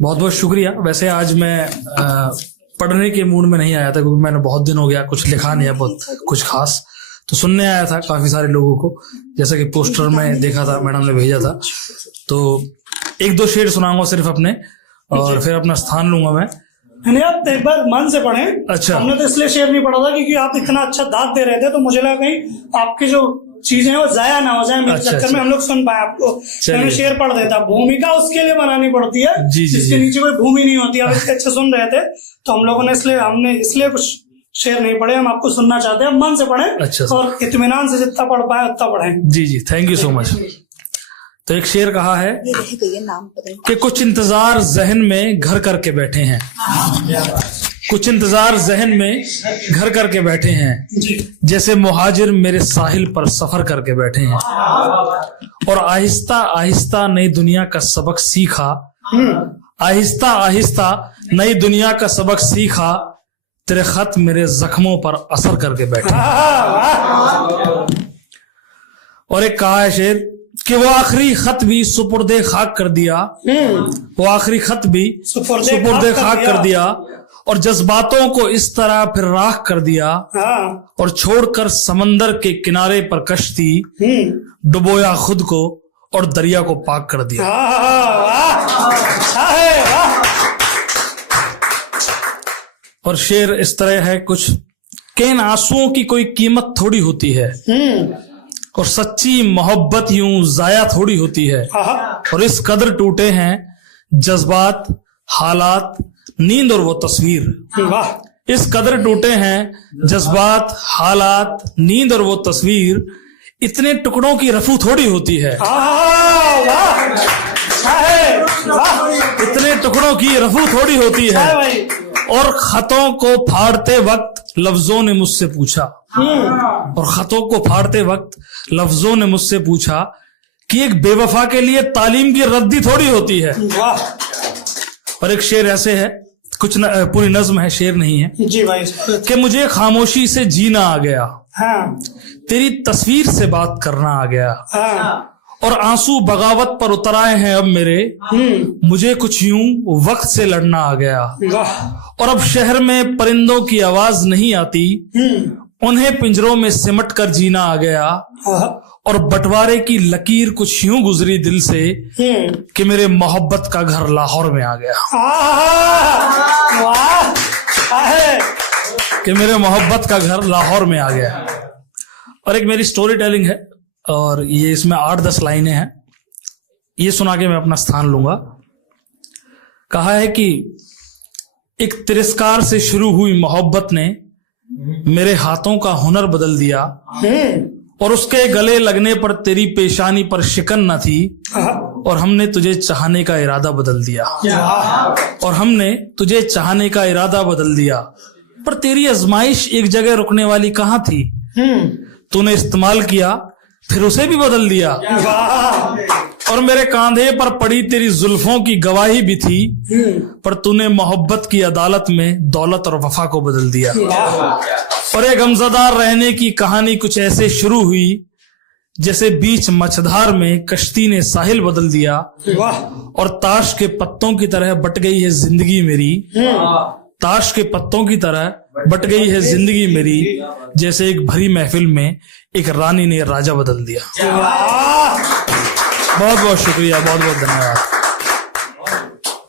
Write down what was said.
बहुत बहुत शुक्रिया। वैसे आज मैं पढ़ने के मूड में नहीं आया था क्योंकि मैंने बहुत दिन हो गया कुछ लिखा नहीं है बहुत कुछ खास, तो सुनने आया था काफी सारे लोगों को, जैसा कि पोस्टर में देखा था मैडम ने भेजा था। तो एक दो शेर सुनाऊंगा सिर्फ अपने, और फिर अपना स्थान लूंगा मैं। आप एक बार मन से पढ़ें। अच्छा, हमने तो इसलिए शेर नहीं पढ़ा था क्योंकि आप इतना अच्छा दाद दे रहे थे, तो मुझे लगा कहीं आपकी जो चीजें हैं वो जाया ना हो जाए, मेरे चक्कर में हम लोग सुन पाए आपको। मैंने शेर पढ़ देता। भूमिका उसके लिए बनानी पड़ती है जिसके नीचे कोई भूमि नहीं होती। आप इसके अच्छे सुन रहे थे तो हम लोगों ने इसलिए कुछ शेर नहीं पढ़े, हम आपको सुनना चाहते हैं। मन से पढ़ें। अच्छा, और इत्मीनान से जितना पढ़ पाए उतना पढ़ें। जी जी, थैंक यू सो मच। तो एक शेर कहा है कि कुछ इंतजार जहन में घर करके बैठे हैं, कुछ इंतजार जहन में घर करके बैठे हैं, जैसे मुहाजिर मेरे साहिल पर सफर करके बैठे हैं, और आहिस्ता आहिस्ता नई दुनिया का सबक सीखा, आहिस्ता आहिस्ता नई दुनिया का सबक सीखा, तेरे खत मेरे जख्मों पर असर करके बैठे हैं। और एक कहा है शेर कि वो आखिरी खत भी सुपुर्दे खाक कर दिया, वो आखिरी खत भी सुपुर्दे खाक कर दिया, और जज्बातों को इस तरह फिर राख कर दिया, और छोड़कर समंदर के किनारे पर कश्ती, डुबोया खुद को और दरिया को पाक कर दिया। और शेर इस तरह है कुछ कि इन आंसुओं की कोई कीमत थोड़ी होती है, और सच्ची मोहब्बत यूं जाया थोड़ी होती है, और इस कदर टूटे हैं जज्बात, हालात, नींद और वो तस्वीर। इस कदर टूटे हैं जज्बात, हालात, नींद और वो तस्वीर, इतने टुकड़ों की रफू थोड़ी होती है, इतने टुकड़ों की रफू थोड़ी होती है। और खतों को फाड़ते वक्त लफ्जों ने मुझसे पूछा, और खतों को फाड़ते वक्त लफ्जों ने मुझसे पूछा कि एक बेवफा के लिए तालीम की रद्दी थोड़ी होती है। और एक शेर ऐसे है, कुछ पूरी नज्म है, शेर नहीं है जी भाई, कि मुझे खामोशी से जीना आ गया, तेरी तस्वीर से बात करना आ गया, और आंसू बगावत पर उतर आए हैं अब मेरे, मुझे कुछ यूं वक्त से लड़ना आ गया, और अब शहर में परिंदों की आवाज नहीं आती, उन्हें पिंजरों में सिमट कर जीना आ गया, और बंटवारे की लकीर कुछ यूं गुजरी दिल से कि मेरे मोहब्बत का घर लाहौर में आ गया, कि मेरे मोहब्बत का घर लाहौर में आ गया। और एक मेरी स्टोरी टेलिंग है, और ये इसमें 8-10 लाइनें हैं, ये सुना के मैं अपना स्थान लूंगा। कहा है कि एक तिरस्कार से शुरू हुई मोहब्बत ने मेरे हाथों का हुनर बदल दिया, और उसके गले लगने पर तेरी पेशानी पर शिकन न थी, और हमने तुझे चाहने का इरादा बदल दिया, और हमने तुझे चाहने का इरादा बदल दिया, पर तेरी आजमाइश एक जगह रुकने वाली कहाँ थी, तूने इस्तेमाल किया फिर उसे भी बदल दिया, और मेरे कांधे पर पड़ी तेरी जुल्फों की गवाही भी थी, पर तूने मोहब्बत की अदालत में दौलत और वफा को बदल दिया। और एक गमज़दार रहने की कहानी कुछ ऐसे शुरू हुई जैसे बीच मझधार में कश्ती ने साहिल बदल दिया, और ताश के पत्तों की तरह बट गई है जिंदगी मेरी, ताश के पत्तों की तरह बट गई है जिंदगी मेरी, जैसे एक भरी महफिल में एक रानी ने राजा बदल दिया। बहुत बहुत शुक्रिया, बहुत बहुत धन्यवाद।